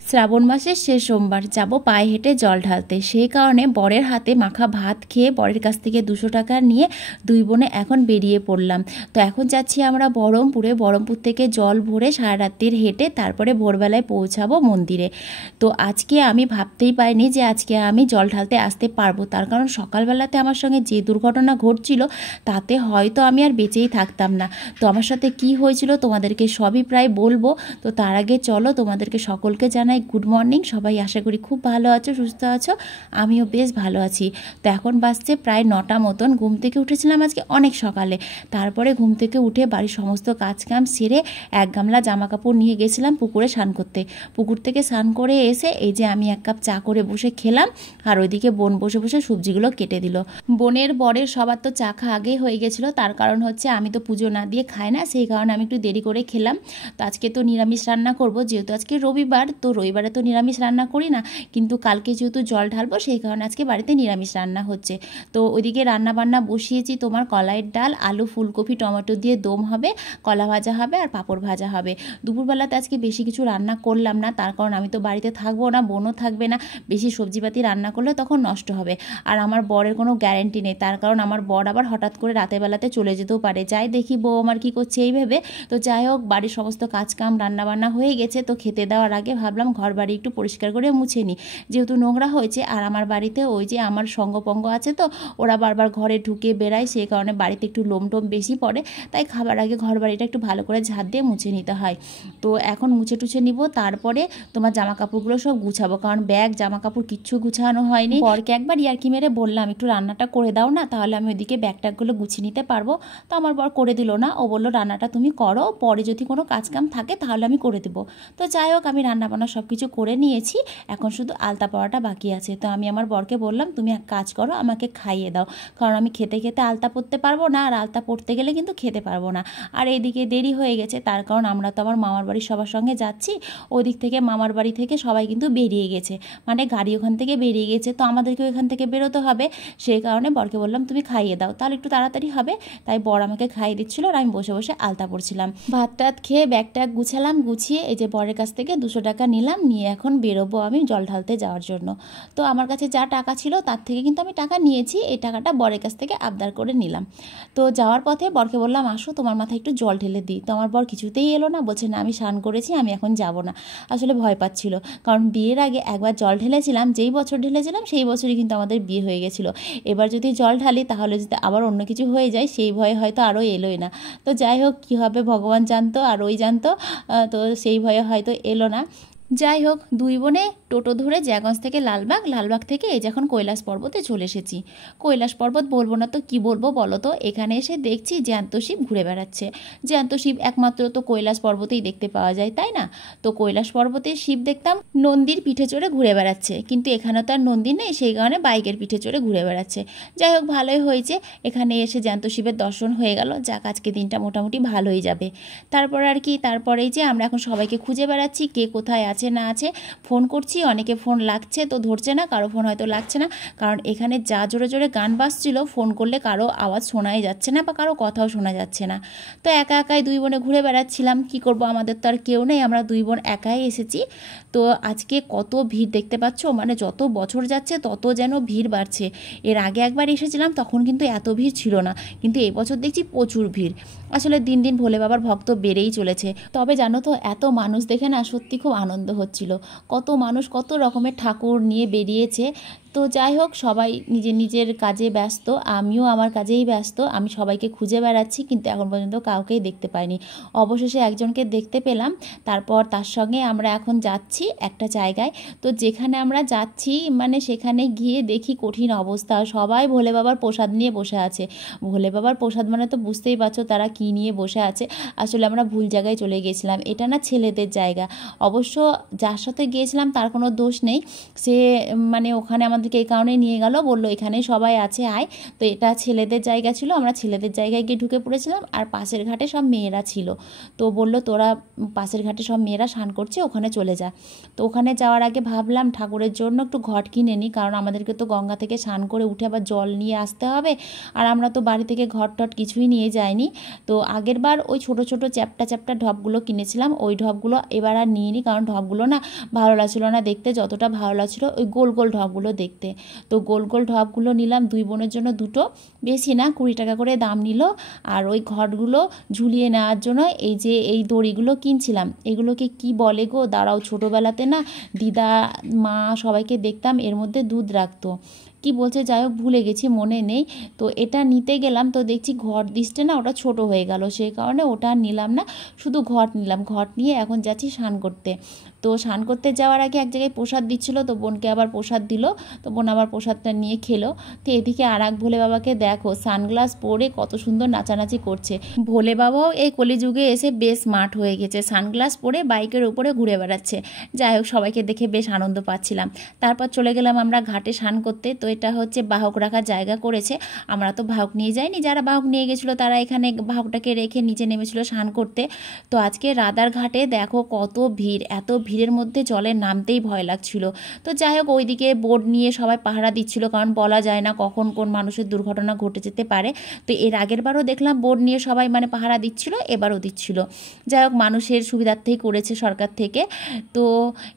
শ্রাবণ মাসের শেষ সোমবার যাব পায়ে হেঁটে জল ঢালতে। সেই কারণে বরের হাতে মাখা ভাত খেয়ে বরের কাছ থেকে 200 টাকা নিয়ে দুই বোনে এখন বেরিয়ে পড়লাম। তো এখন যাচ্ছি আমরা বহরমপুরে। বহরমপুর থেকে জল ভরে সারা রাত্রির হেঁটে তারপরে ভোরবেলায় পৌঁছাবো মন্দিরে। তো আজকে আমি ভাবতেই পারিনি যে আজকে আমি জল ঢালতে আসতে পারবো, তার কারণ সকালবেলাতে আমার সঙ্গে যে দুর্ঘটনা ঘটছিল তাতে হয়তো আমি আর বেঁচেই থাকতাম না। তো আমার সাথে কি হয়েছিল তোমাদেরকে সবই প্রায় বলবো। তো তার আগে চলো তোমাদেরকে সকলকে জানাই গুড মর্নিং। সবাই আশা করি খুব ভালো আছো, সুস্থ আছো। আমিও বেশ ভালো আছি। তো এখন বাজছে প্রায় 9টা মতন। ঘুম থেকে উঠেছিলাম আজকে অনেক সকালে। তারপরে ঘুম থেকে উঠে বাড়ির সমস্ত কাজকাম সেরে এক গামলা জামা কাপড় নিয়ে গেছিলাম পুকুরে স্নান করতে। পুকুর থেকে স্নান করে এসে এই যে আমি 1 কাপ চা করে বসে খেলাম, আর ওইদিকে বোন বসে বসে সবজিগুলো কেটে দিল। বোনের বরের সবার তো চা খাওয়া আগেই হয়ে গেছিলো, তার কারণ হচ্ছে আমি তো পুজো না দিয়ে খাই না, সেই কারণে আমি একটু দেরি করে খেলাম। তো আজকে তো নিরামিষ রান্না করব, যেহেতু আজকে রবিবার, তো রবিবারে তো নিরামিষ রান্না করি না, কিন্তু কালকে যেহেতু জল ঢালবো সেই কারণে আজকে বাড়িতে নিরামিষ রান্না হচ্ছে। তো ওইদিকে রান্না বান্না বসিয়েছি, তোমার কলাইয়ের ডাল, আলু ফুলকপি টমেটো দিয়ে দম হবে, কলা ভাজা হবে আর পাঁপড় ভাজা হবে। দুপুরবেলাতে আজকে বেশি কিছু রান্না করলাম না, তার কারণ আমি তো বাড়িতে থাকবো না, বোনও থাকবে না। বেশি সবজিপাতি রান্না করলে তখন নষ্ট হবে, আর আমার বরের কোনো গ্যারেন্টি নেই, তার কারণ আমার বর আবার হঠাৎ করে রাতের বেলাতে চলে যেতেও পারে। যাই দেখি বউ আমার কী করছে এই ভেবে। তো যাই হোক, বাড়ির সমস্ত কাজকাম রান্নাবান্না হয়ে গেছে। তো খেতে দেওয়ার আগে ভাবলাম ঘর বাড়ি একটু পরিষ্কার করে মুছে নিই, যেহেতু নোংরা হয়েছে। আর আমার বাড়িতে ওই যে আমার সঙ্গপঙ্গ আছে, তো ওরা বারবার ঘরে ঢুকে বেড়ায়, সেই কারণে বাড়িতে একটু লোমটোম বেশি পড়ে, তাই খাবার আগে ঘর বাড়িটা একটু ভালো করে ঝাড় দিয়ে মুছে নিতে হয়। তো এখন মুছে টুছে নিব, তারপরে তোমার জামা কাপড়গুলো সব গুছাবো, কারণ ব্যাগ জামা কাপড় কিচ্ছু গুছানো হয়নি। বরকে একবার ইয়ার্কি মেরে বললাম একটু রান্নাটা করে দাও না, তাহলে আমি ওইদিকে ব্যাগ ট্যাগগুলো গুছিয়ে নিতে পারবো। তো আমার বর করে দিল না, ও বললো রান্নাটা তুমি করো, পরে যদি কোনো কাজকাম থাকে তাহলে আমি করে দেবো। তো যাই হোক, আমি রান্নাবান্না সব কিছু করে নিয়েছি, এখন শুধু আলতা পরাটা বাকি আছে। তো আমি আমার বরকে বললাম তুমি এক কাজ করো, আমাকে খাইয়ে দাও, কারণ আমি খেতে খেতে আলতা পরতে পারবো না, আর আলতা পরতে গেলে কিন্তু খেতে পারবো না। আর এইদিকে দেরি হয়ে গেছে, তার কারণ আমরা তো আমার মামার বাড়ির সবার সঙ্গে যাচ্ছি। ওদিক থেকে মামার বাড়ি থেকে সবাই কিন্তু বেরিয়ে গেছে, মানে গাড়ি ওখান থেকে বেরিয়ে গেছে, তো আমাদেরকেও এখান থেকে বেরোতে হবে। সেই কারণে বরকে বললাম তুমি খাইয়ে দাও, তাহলে একটু তাড়াতাড়ি হবে। তাই বর আমাকে খাইয়ে দিচ্ছিল, আর আমি বসে বসে আলতা পড়ছিলাম। ভাত টাত খেয়ে ব্যাগটা গুছালাম, গুছিয়ে এই যে বরের কাছ থেকে 200 টাকা নিলাম, নিয়ে এখন বেরোবো আমি জল ঢালতে যাওয়ার জন্য। তো আমার কাছে যা টাকা ছিল তার থেকে কিন্তু আমি টাকা নিয়েছি, এই টাকাটা বরের কাছ থেকে আবদার করে নিলাম। তো যাওয়ার পথে বরকে বললাম আসো তোমার মাথায় একটু জল ঢেলে দিই। তো আমার বর কিছুতেই এলো না, বলছে না আমি স্নান করেছি, আমি এখন যাব না। আসলে ভয় পাচ্ছিল, কারণ বিয়ের আগে একবার জল ঢেলেছিলাম, যেই বছর ঢেলেছিলাম সেই বছরই কিন্তু আমাদের বিয়ে হয়ে গেছিলো। এবার যদি জল ঢালি তাহলে যদি আবার অন্য কিছু হয়ে যায় সেই ভয়ে হয়তো আরও এলোই না। তো যাই হোক, কী হবে ভগবান জানতো আর ওই জানতো, তো সেই ভয়ে হয়তো এলো না। যাই হোক, দুই বোনে টোটো ধরে জয়গঞ্জ থেকে লালবাগ, লালবাগ থেকে এই যখন কৈলাস পর্বতে চলে এসেছি। কৈলাস পর্বত বলবো না তো কি বলবো বলো তো, এখানে এসে দেখছি জ্যান্ত শিব ঘুরে বেড়াচ্ছে। জ্যান্ত শিব একমাত্র তো কৈলাস পর্বতেই দেখতে পাওয়া যায়, তাই না? তো কৈলাস পর্বতে শিব দেখতাম নন্দীর পিঠে চড়ে ঘুরে বেড়াচ্ছে, কিন্তু এখানে তো আর নন্দী নেই, সেই কারণে বাইকের পিঠে চড়ে ঘুরে বেড়াচ্ছে। যাই হোক, ভালোই হয়েছে, এখানে এসে জ্যান্ত শিবের দর্শন হয়ে গেল। যাক, আজকে দিনটা মোটামুটি ভালোই যাবে। তারপর আর কি, তারপরেই যে আমরা এখন সবাইকে খুঁজে বেড়াচ্ছি, কে কোথায় আছে না আছে। ফোন করছি, অনেকে ফোন লাগছে তো ধরছে না, কারো ফোন হয়তো লাগছে না, কারণ এখানে যা জোরে জোরে গান বাজছিল, ফোন করলে কারো আওয়াজ শোনাই যাচ্ছে না বা কারো কথাও শোনা যাচ্ছে না। তো একা একাই দুই বোনে ঘুরে বেড়াচ্ছিলাম, কি করব, আমাদের তো আর কেউ নেই, আমরা দুই বোন একাই এসেছি। তো আজকে কত ভিড় দেখতে পাচ্ছ, মানে যত বছর যাচ্ছে তত যেন ভিড় বাড়ছে। এর আগে একবার এসেছিলাম তখন কিন্তু এত ভিড় ছিল না, কিন্তু এই বছর দেখছি প্রচুর ভিড়। আসলে দিন দিন ভোলে বাবার ভক্ত বেড়েই চলেছে। তবে জানো তো, এত মানুষ দেখে না সত্যি খুব আনন্দ হচ্ছিল। কত মানুষ কত রকমের ঠাকুর নিয়ে বেরিয়েছে। তো যাই হোক, সবাই নিজের নিজের কাজে ব্যস্ত, আমিও আমার কাজেই ব্যস্ত। আমি সবাইকে খুঁজে বেড়াচ্ছি, কিন্তু এখন পর্যন্ত কাউকেই দেখতে পাইনি। অবশেষে একজনকে দেখতে পেলাম, তারপর তার সঙ্গে আমরা এখন যাচ্ছি একটা জায়গায়। তো যেখানে আমরা যাচ্ছি মানে সেখানে গিয়ে দেখি কঠিন অবস্থা, সবাই ভোলে বাবার প্রসাদ নিয়ে বসে আছে। ভোলে বাবার প্রসাদ মানে তো বুঝতেই পারছো তারা কী নিয়ে বসে আছে। আসলে আমরা ভুল জায়গায় চলে গিয়েছিলাম, এটা না ছেলেদের জায়গা। অবশ্য যার সাথে গিয়েছিলাম তার কোনো দোষ নেই, সে মানে ওখানে আমাদের আমাদেরকে এই কারণে নিয়ে গেল, বললো এখানেই সবাই আছে আয়। তো এটা ছেলেদের জায়গা ছিল, আমরা ছেলেদের জায়গায় গিয়ে ঢুকে পড়েছিলাম, আর পাশের ঘাটে সব মেয়েরা ছিল। তো বললো তোরা পাশের ঘাটে সব মেয়েরা স্নান করছে, ওখানে চলে যা। তো ওখানে যাওয়ার আগে ভাবলাম ঠাকুরের জন্য একটু ঘট কিনে নিই, কারণ আমাদেরকে তো গঙ্গা থেকে স্নান করে উঠে আবার জল নিয়ে আসতে হবে, আর আমরা তো বাড়ি থেকে ঘট টট কিছুই নিয়ে যাইনি। তো আগের বার ওই ছোটো ছোটো চ্যাপটা চ্যাপটা ঢপগুলো কিনেছিলাম, ওই ঢপগুলো এবার আর নিয়ে নিই, কারণ ঢপগুলো না ভালো লাগছিলো না দেখতে, যতটা ভালো লাগছিলো ওই গোল গোল ঢপগুলো দেখতে। তো গোল গোল ঢপগুলো নিলাম, 2 বোনের জন্য 2টো, বেশি না 20 টাকা করে দাম নিল। আর ওই ঘটগুলো ঝুলিয়ে নেওয়ার জন্য এই যে এই দড়িগুলো কিনছিলাম, এগুলোকে কি বলে গো, দাঁড়াও, ছোটোবেলাতে না দিদা মা সবাইকে দেখতাম এর মধ্যে দুধ রাখতো, কি বলছে যাই হোক ভুলে গেছি, মনে নেই। তো এটা নিতে গেলাম, তো দেখছি ঘট দিসতে না ওটা ছোট হয়ে গেল, সেই কারণে ওটা আর নিলাম না, শুধু ঘট নিলাম। ঘট নিয়ে এখন যাচ্ছি স্নান করতে। তো স্নান করতে যাওয়ার আগে এক জায়গায় প্রসাদ দিচ্ছিলো, তো বোনকে আবার প্রসাদ দিল, তো বোন আবার প্রসাদটা নিয়ে খেলো। তো এদিকে আর এক ভোলে বাবাকে দেখো সানগ্লাস পরে কত সুন্দর নাচানাচি করছে। ভোলে বাবাও এই কলিযুগে এসে বেশ স্মার্ট হয়ে গেছে, সানগ্লাস পরে বাইকের উপরে ঘুরে বেড়াচ্ছে। যাই হোক সবাইকে দেখে বেশ আনন্দ পাচ্ছিলাম। তারপর চলে গেলাম আমরা ঘাটে স্নান করতে। তো এটা হচ্ছে বাহক রাখার জায়গা করেছে, আমরা তো বাহক নিয়ে যাইনি, যারা বাহক নিয়ে গেছিলো তারা এখানে বাহকটাকে রেখে নিচে নেমেছিল স্নান করতে। তো আজকে রাধার ঘাটে দেখো কত ভিড়, এত ভিড়ের মধ্যে জলে নামতেই ভয় লাগছিল। তো যাই হোক ওইদিকে বোট নিয়ে সবাই পাহারা দিচ্ছিল, কারণ বলা যায় না কখন কোন মানুষের দুর্ঘটনা ঘটে যেতে পারে। তো এর আগের বারও দেখলাম বোট নিয়ে সবাই মানে পাহারা দিচ্ছিল, এবারও দিচ্ছিল। যাই হোক মানুষের সুবিধার্থেই করেছে সরকার থেকে। তো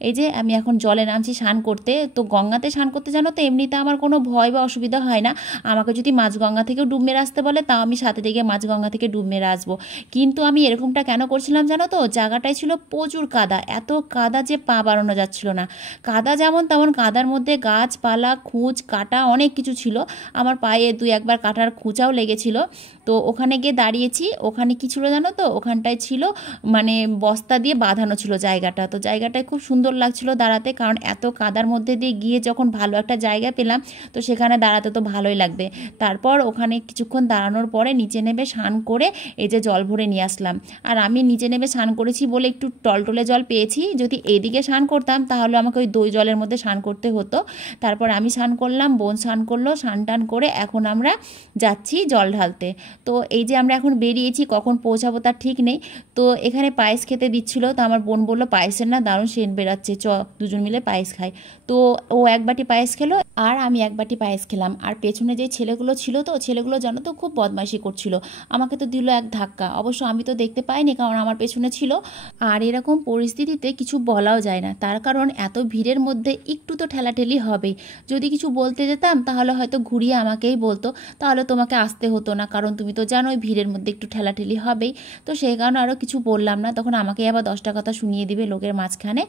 এই যে আমি এখন জলে নামছি স্নান করতে। তো গঙ্গাতে স্নান করতে জানো তো এমনিতে আমার কোনো ভয় বা অসুবিধা হয় না, আমাকে যদি মাঝগঙ্গা থেকেও ডুব মেরে আসতে বলে তাও আমি সাথে থেকে মাঝগঙ্গা থেকে ডুব মেরে আসবো। কিন্তু আমি এরকমটা কেন করছিলাম জানো তো, জায়গাটায় ছিল প্রচুর কাদা, এত কাদা যে পা বাড়ানো যাচ্ছিল না। কাদা যেমন তেমন কাদার মধ্যে গাছপালা খুঁজ কাটা অনেক কিছু ছিল, আমার পায়ে 2-1 বার কাটার খুঁচাও লেগেছিল। তো ওখানে গিয়ে দাঁড়িয়েছি, ওখানে কি ছিল জানো তো, ওখানটায় ছিল মানে বস্তা দিয়ে বাঁধানো ছিল জায়গাটা। তো জায়গাটায় খুব সুন্দর লাগছিল দাঁড়াতে, কারণ এত কাদার মধ্যে দিয়ে গিয়ে যখন ভালো একটা জায়গা পেলাম তো সেখানে দাঁড়াতে তো ভালোই লাগবে। তারপর ওখানে কিছুক্ষণ দাঁড়ানোর পরে নিচে নেমে স্নান করে এই যে জল ভরে নিয়ে আসলাম। আর আমি নিচে নেমে স্নান করেছি বলে একটু টলটলে জল পেয়েছি, যদি এদিকে স্নান করতাম তাহলে আমাকে ওই দই জলের মধ্যে স্নান করতে হতো। তারপর আমি স্নান করলাম, বোন স্নান করলো, স্নান টান করে এখন আমরা যাচ্ছি জল ঢালতে। তো এই যে আমরা এখন বেরিয়েছি, কখন পৌঁছাবো তার ঠিক নেই। তো এখানে পায়েস খেতে দিচ্ছিল, তো আমার বোন বললো পায়েসের না দারুণ সেন্ট বেরাচ্ছে, দুজন মিলে পায়েস খাই। তো ও 1 বাটি পায়েস খেলো আর আমি 1 বাটি পায়েস খেলাম। আর পেছনে যে ছেলেগুলো ছিল, তো ছেলেগুলো জানো তো খুব বদমাইশি করছিল, আমাকে তো দিল এক ধাক্কা, অবশ্য আমি তো দেখতে পাইনি কারণ আমার পেছনে ছিল। আর এরকম পরিস্থিতিতে কিছু বলাও যায় না, তার কারণ এত ভিড়ের মধ্যে একটু তো ঠেলাঠেলি হবেই। যদি কিছু বলতে যেতাম তাহলে হয়তো ঘুরিয়ে আমাকেই বলতো, তাহলে তোমাকে আসতে হতো না, কারণ তুমি তো জানোই ভিড়ের মধ্যে একটু ঠেলাঠেলি হবেই। তো সেই কারণে আরও কিছু বললাম না, তখন আমাকেই আবার 10টা কথা শুনিয়ে দিবে লোকের মাঝখানে।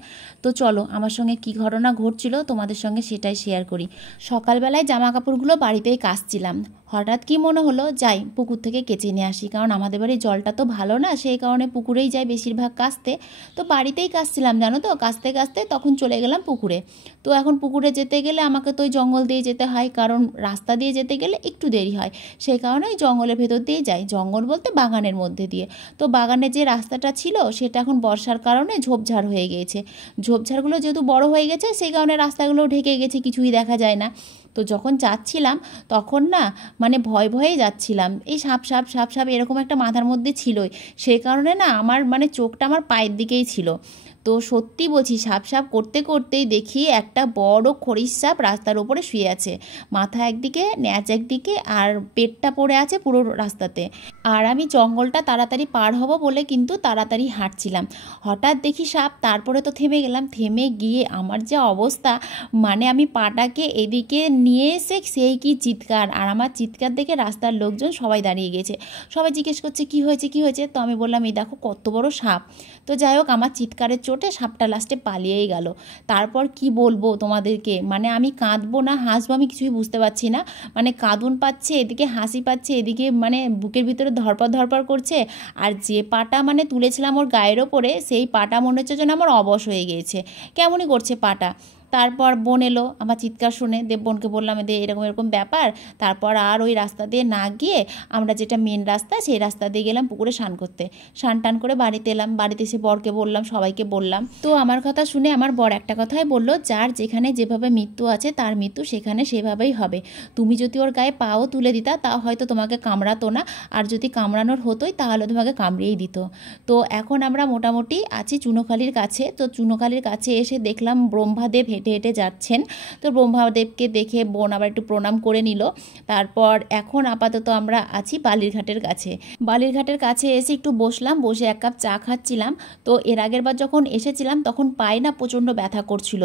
তো চলো আমার সঙ্গে কি ঘটনা ঘটছিল তোমাদের সঙ্গে সেটাই শেয়ার করি। সকালবেলায় জামা কাপড়গুলো বাড়িতেই কাচছিলাম, হঠাৎ কি মনে হলো যাই পুকুর থেকে কেচে নিয়ে আসি, কারণ আমাদের বাড়ির জলটা তো ভালো না, সেই কারণে পুকুরেই যাই বেশিরভাগ কাচতে। তো বাড়িতেই কাচছিলাম জানো তো, কাচতে কাচতে তখন চলে গেলাম পুকুরে। তো এখন পুকুরে যেতে গেলে আমাকে তো ওই জঙ্গল দিয়ে যেতে হয়, কারণ রাস্তা দিয়ে যেতে গেলে একটু দেরি হয়, সেই কারণে ওই জঙ্গলের ভেতর দিয়ে যাই, জঙ্গল বলতে বাগানের মধ্যে দিয়ে। তো বাগানে যে রাস্তাটা ছিল সেটা এখন বর্ষার কারণে ঝোপঝাড় হয়ে গিয়েছে, ঝোপঝাড়গুলো যেহেতু বড় হয়ে গেছে সেই কারণে রাস্তাগুলো ঢেকে গেছে, কিছুই দেখা যায় না। তো যখন যাচ্ছিলাম তখন না মানে ভয়ে ভয়ে যাচ্ছিলাম, এই সাপ সাপ সাপ সাপ এরকম একটা মাথার মধ্যে ছিলই, সেই কারণে না আমার মানে চোখটা আমার পায়ের দিকেই ছিল। তো সত্যি বলছি সাপ সাপ করতে করতেই দেখি একটা বড় খরিশ সাপ রাস্তার ওপরে শুয়ে আছে, মাথা একদিকে ন্যাচ একদিকে আর পেটটা পড়ে আছে পুরো রাস্তাতে। আর আমি জঙ্গলটা তাড়াতাড়ি পার হব বলে কিন্তু তাড়াতাড়ি হাঁটছিলাম, হঠাৎ দেখি সাপ, তারপরে তো থেমে গেলাম, থেমে গিয়ে আমার যে অবস্থা, মানে আমি পাটাকে এদিকে নিয়ে এসে সেই কি চিৎকার, আর আমার চিৎকার দেখে রাস্তার লোকজন সবাই দাঁড়িয়ে গেছে, সবাই জিজ্ঞেস করছে কি হয়েছে কি হয়েছে। তো আমি বললাম এই দেখো কত বড় সাপ। তো যাই হোক আমার চিৎকারের চোটে সাপটা লাস্টে পালিয়েই গেল। তারপর কি বলবো তোমাদেরকে, মানে আমি কাঁদবো না হাসবো আমি কিছুই বুঝতে পারছি না, মানে কাঁদুন পাচ্ছে এদিকে হাসি পাচ্ছে, এদিকে মানে বুকের ভিতরে ধরপড় ধরপড় করছে। আর যে পাটা মানে তুলেছিলাম ওর গায়ের ওপরে, সেই পাটা মনে হচ্ছে যেন আমার অবশ হয়ে গিয়েছে, কেমনই করছে পাটা। তারপর বোন এলো আমার চিৎকার শুনে, বোনকে বললাম এদের এরকম এরকম ব্যাপার। তারপর আর ওই রাস্তা দিয়ে না গিয়ে আমরা যেটা মেন রাস্তা সেই রাস্তা দিয়ে গেলাম পুকুরে স্নান করতে। স্নান টান করে বাড়িতে এলাম, বাড়িতে এসে বরকে বললাম, সবাইকে বললাম। তো আমার কথা শুনে আমার বর একটা কথাই বলল, যার যেখানে যেভাবে মৃত্যু আছে তার মৃত্যু সেখানে সেভাবেই হবে। তুমি যদি ওর গায়ে পাও তুলে দিতা তা হয়তো তোমাকে কামড়াতো না, আর যদি কামড়ানোর হতোই তাহলে তোমাকে কামড়িয়েই দিত। তো এখন আমরা মোটামুটি আছি চুনোখালির কাছে। তো চুনোখালির কাছে এসে দেখলাম ব্রহ্মাদেব হেঁটে হেঁটে যাচ্ছেন। তো ব্রহ্মাদেবকে দেখে বোন আবার একটু প্রণাম করে নিল। তারপর এখন আপাতত আমরা আছি বালিরঘাটের কাছে। বালিরঘাটের কাছে এসে একটু বসলাম, বসে এক কাপ চা খাচ্ছিলাম। তো এর আগের বার যখন এসেছিলাম তখন পায়ে না প্রচণ্ড ব্যথা করছিল,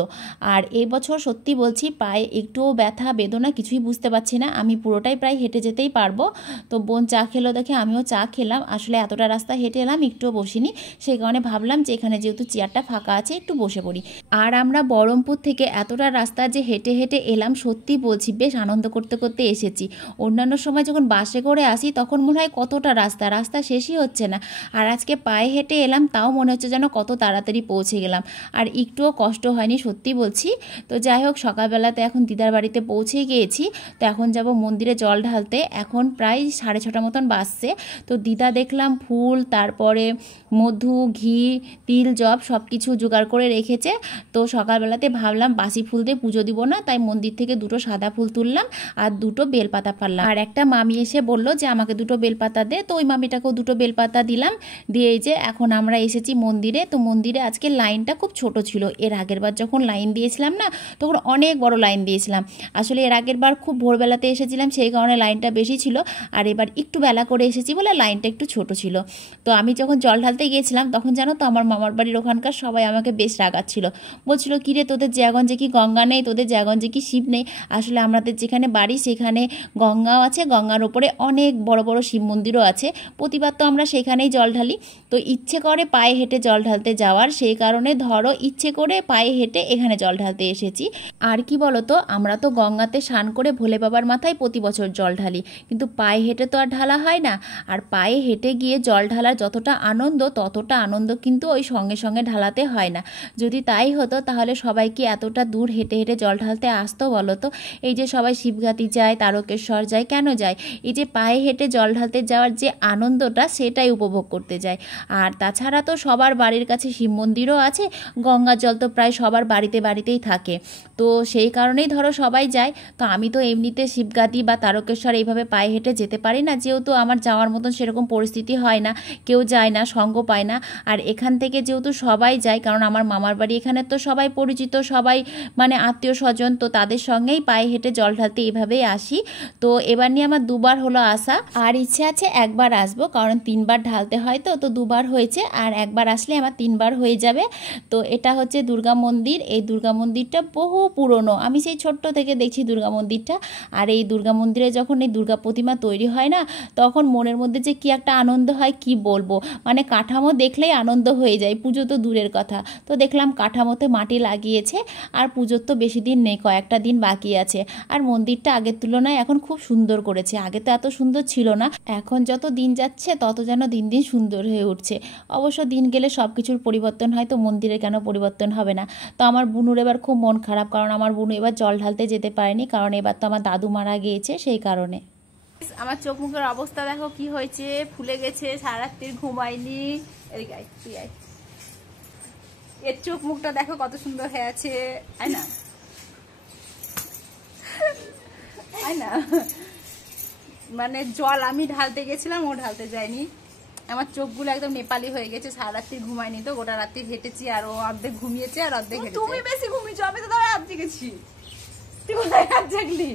আর এই বছর সত্যি বলছি পায়ে একটুও ব্যথা বেদনা কিছুই বুঝতে পারছি না। আমি পুরোটাই প্রায় হেঁটে যেতেই পারবো। তো বোন চা খেলো দেখে আমিও চা খেলাম। আসলে এতটা রাস্তা হেঁটে এলাম, একটুও বসিনি, সেই কারণে ভাবলাম যে এখানে যেহেতু চেয়ারটা ফাঁকা আছে একটু বসে পড়ি। আর আমরা বহরমপুর থেকে এতটা রাস্তা যে হেঁটে হেঁটে এলাম, সত্যি বলছি বেশ আনন্দ করতে করতে এসেছি। অন্যান্য সময় যখন বাসে করে আসি তখন মনে হয় কতটা রাস্তা শেষই হচ্ছে না, আর আজকে পায়ে হেঁটে এলাম তাও মনে হচ্ছে যেন কত তাড়াতাড়ি পৌঁছে গেলাম, আর একটুও কষ্ট হয়নি সত্যি বলছি। তো যাই হোক, সকালবেলাতে এখন দিদার বাড়িতে পৌঁছে গিয়েছি। তো এখন যাব মন্দিরে জল ঢালতে। এখন প্রায় 6:30 মতন বাজছে। তো দিদা দেখলাম ফুল, তারপরে মধু, ঘি, তিল, জব সব কিছু জোগাড় করে রেখেছে। তো সকালবেলাতে ভাবলাম বাসি ফুল দিয়ে পুজো দিব না, তাই মন্দির থেকে 2টো সাদা ফুল তুললাম আর 2টো বেলপাতা পারলাম। আর একটা মামি এসে বললো যে আমাকে 2টো বেলপাতা দে, তো ওই মামিটাকেও 2টো বেলপাতা দিলাম। দিয়ে যে এখন আমরা এসেছি মন্দিরে। তো মন্দিরে আজকে লাইনটা খুব ছোট ছিল। এর আগের বার যখন লাইন দিয়েছিলাম না তখন অনেক বড় লাইন দিয়েছিলাম। আসলে এর আগের বার খুব ভোরবেলাতে এসেছিলাম, সেই কারণে লাইনটা বেশি ছিল, আর এবার একটু বেলা করে এসেছি বলে লাইনটা একটু ছোট ছিল। তো আমি যখন জল ঢালতে গিয়েছিলাম তখন জানো তো আমার মামার বাড়ির ওখানকার সবাই আমাকে বেশ রাগাচ্ছিল, বলছিল কিরে তোদের জায়গঞ্জে কি গঙ্গা নেই, তোদের জায়গঞ্জে কি শিব নেই। আসলে আমাদের যেখানে বাড়ি সেখানে গঙ্গাও আছে, গঙ্গার ওপরে অনেক বড় বড় শিব মন্দিরও আছে। প্রতিবার তো আমরা সেখানেই জল ঢালি। তো ইচ্ছে করে পায়ে হেঁটে জল ঢালতে যাওয়ার, সেই কারণে ধরো ইচ্ছে করে পায়ে হেঁটে এখানে জল ঢালতে এসেছি। আর কি বলতো, আমরা তো গঙ্গাতে স্নান করে ভোলে বাবার মাথায় প্রতি বছর জল ঢালি, কিন্তু পায়ে হেঁটে তো আর ঢালা হয় না। আর পায়ে হেঁটে গিয়ে জল ঢালার যতটা আনন্দ ততটা আনন্দ কিন্তু ওই সঙ্গে সঙ্গে ঢালাতে হয় না। যদি তাই হতো তাহলে সবাই কি এতটা দূর হেঁটে হেঁটে জল ঢালতে আসতো বলো তো? এই যে সবাই শিবঘাটি যায়, তারকেশ্বর যায়, কেন যায়? এই যে পায়ে হেঁটে জল ঢালতে যাওয়ার যে আনন্দটা সেটাই উপভোগ করতে যায়। আর তাছাড়া তো সবার বাড়ির কাছে শিব মন্দিরও আছে, গঙ্গার জল তো প্রায় সবার বাড়িতে বাড়িতেই থাকে। তো সেই কারণেই ধরো সবাই যায়। তো আমি তো এমনিতে শিবঘাটি বা তারকেশ্বর এইভাবে পায়ে হেঁটে যেতে পারি না, যেহেতু আমার যাওয়ার মতন সেরকম পরিস্থিতি হয় না, কেউ যায় না, সঙ্গ পায় না। আর এখান থেকে যেহেতু সবাই যায়, কারণ আমার মামার বাড়ি এখানে, তো সবাই পরিচিত, সবাই মানে আত্মীয় স্বজন, তো তাদের সঙ্গেই পায়ে হেঁটে জল ঢালতে এভাবেই আসি। তো এবার নিয়ে আমার 2বার হলো আসা, আর ইচ্ছে আছে একবার আসবো, কারণ 3বার ঢালতে হয়। তো 2বার হয়েছে, আর একবার আসলে আমার 3বার হয়ে যাবে। তো এটা হচ্ছে দুর্গা মন্দির। এই দুর্গা মন্দিরটা বহু পুরনো, আমি সেই ছোট্ট থেকে দেখছি দুর্গা মন্দিরটা। আর এই দুর্গা মন্দিরে যখন এই দুর্গা প্রতিমা তৈরি হয় না, তখন মনের মধ্যে যে কি একটা আনন্দ হয় কি বলবো, মানে কাঠামো দেখলেই আনন্দ হয়ে যায়, পুজো তো দূরের কথা। তো দেখলাম কাঠামোতে মাটি লাগিয়েছে, আর পুজোর তো বেশি দিন নেই, কয়েকটা দিন বাকি আছে। আর মন্দিরটা আগের তুলনায় এখন খুব সুন্দর করেছে, আগে তো এত সুন্দর ছিল না। এখন যত দিন যাচ্ছে তত যেন দিন দিন সুন্দর হয়ে উঠছে। অবশ্য দিন গেলে সব কিছুর পরিবর্তন হয়, তো মন্দিরে কেন পরিবর্তন হবে না? তো আমার বুনুর এবার খুব মন খারাপ, কারণ আমার বুনু এবার জল ঢালতে যেতে পারেনি, কারণ এবার তো আমার দাদু মারা গিয়েছে, সেই কারণে। আমার চোখ মুখের অবস্থা দেখো কি হয়েছে, ফুলে গেছে, সারা রাত্রি ঘুমাইনি। এদিকে আয়, তুই আয়। এর চোখ মুখটা দেখো কত সুন্দর হয়ে আছে, আয় না আয় না। মানে জল আমি ঢালতে গেছিলাম, ও ঢালতে যায়নি। আমার চোখগুলো একদম নেপালি হয়ে গেছে, সারা রাত্রি ঘুমাইনি, তো গোটা রাত্রি হেঁটেছি, আর ও অর্ধেক ঘুমিয়েছে আর অর্ধেক হেঁটেছে। তুমি বেশি ঘুমিয়েছো, আমি তো তবে রাত জেগেছি। তুই কোথায় রাত জাগলি?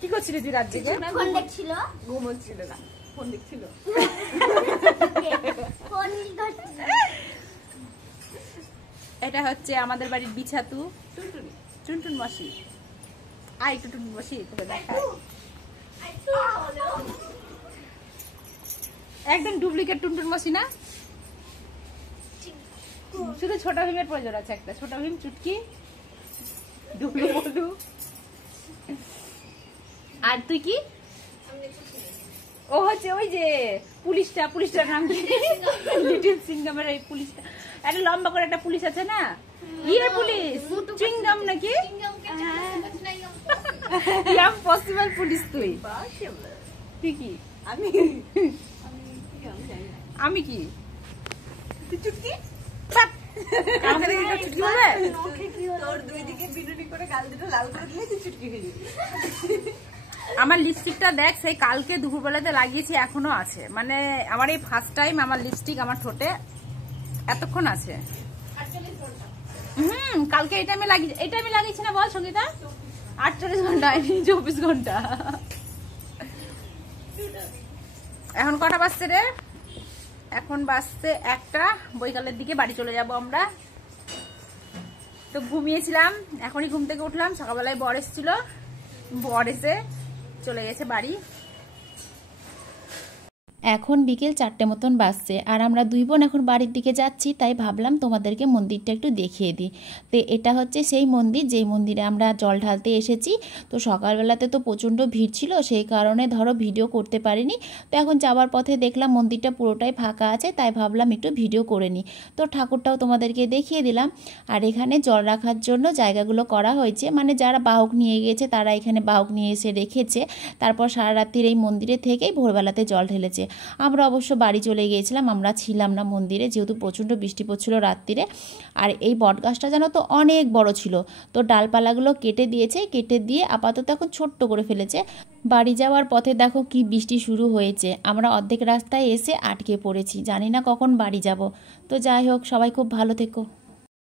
কি করছিলি তুই রাত জেগে? ফোন দেখছিল, ঘুমোচ্ছিল না, ফোন দেখছিল। ফোন দেখছিল। এটা হচ্ছে আমাদের বাড়ির বিছাতু টুনটুন মাসি। আয় একটু টুনটুন মাসি তোকে দেখায়। একদম ডুপ্লিকেট টুনটুন মাসি না, শুধু ছোট ভীমের প্রয়োজন আছে একটা, ছোট ভীম চুটকি ডুবলু বলু। আর তুই কি? ও হচ্ছে ওই যে পুলিশটার নাম কি? লিটিল সিংহামের এই পুলিশটা। একটা লম্বা করে একটা পুলিশ আছে না, ইয়ে পুলিশ চুইংগাম নাকি, পসিবল পুলিশ। তুই তুই কি? আমি কি চুটকি? আমার লিপস্টিকটা দেখ, সেই কালকে দুপুরবেলাতে লাগিয়েছি, এখনো আছে। মানে আমার এই ফার্স্ট টাইম আমার লিপস্টিক আমার ঠোঁটে এতক্ষণ আছে। কালকে এই টাইমে লাগিয়েছি না বল সঙ্গীতা? 48 ঘন্টা, 24 ঘন্টা। এখন কটা বাজছে রে? এখন বাজছে 1টা। বৈকালের দিকে বাড়ি চলে যাব আমরা। তো ঘুমিয়েছিলাম, এখনই ঘুম থেকে উঠলাম। সকালবেলায় বর এসেছিল, বর এসে চলে গেছে বাড়ি। এখন বিকেল 4টে মতন বাজছে, আর আমরা দুই বোন এখন বাড়ির দিকে যাচ্ছি। তাই ভাবলাম তোমাদেরকে মন্দিরটা একটু দেখিয়ে দিই। তো এটা হচ্ছে সেই মন্দির, যেই মন্দিরে আমরা জল ঢালতে এসেছি। তো সকালবেলাতে তো প্রচণ্ড ভিড় ছিল, সেই কারণে ধরো ভিডিও করতে পারিনি। তো এখন যাওয়ার পথে দেখলাম মন্দিরটা পুরোটাই ফাঁকা আছে, তাই ভাবলাম একটু ভিডিও করে নিই। তো ঠাকুরটাও তোমাদেরকে দেখিয়ে দিলাম। আর এখানে জল রাখার জন্য জায়গাগুলো করা হয়েছে, মানে যারা বাহক নিয়ে গিয়েছে তারা এখানে বাহক নিয়ে এসে রেখেছে। তারপর সারা রাত্রির এই মন্দিরে থেকেই ভোরবেলাতে জল ঢেলেছে। আমরা অবশ্য বাড়ি চলে গিয়েছিলাম, আমরা ছিলাম না মন্দিরে, যেহেতু প্রচণ্ড বৃষ্টি পড়ছিল রাত্রিরে। আর এই বটগাছটা যেন তো অনেক বড় ছিল, তো ডালপালাগুলো কেটে দিয়েছে, কেটে দিয়ে আপাতত এখন ছোট্ট করে ফেলেছে। বাড়ি যাওয়ার পথে দেখো কি বৃষ্টি শুরু হয়েছে, আমরা অর্ধেক রাস্তায় এসে আটকে পড়েছি, জানি না কখন বাড়ি যাব। তো যাই হোক, সবাই খুব ভালো থেকো।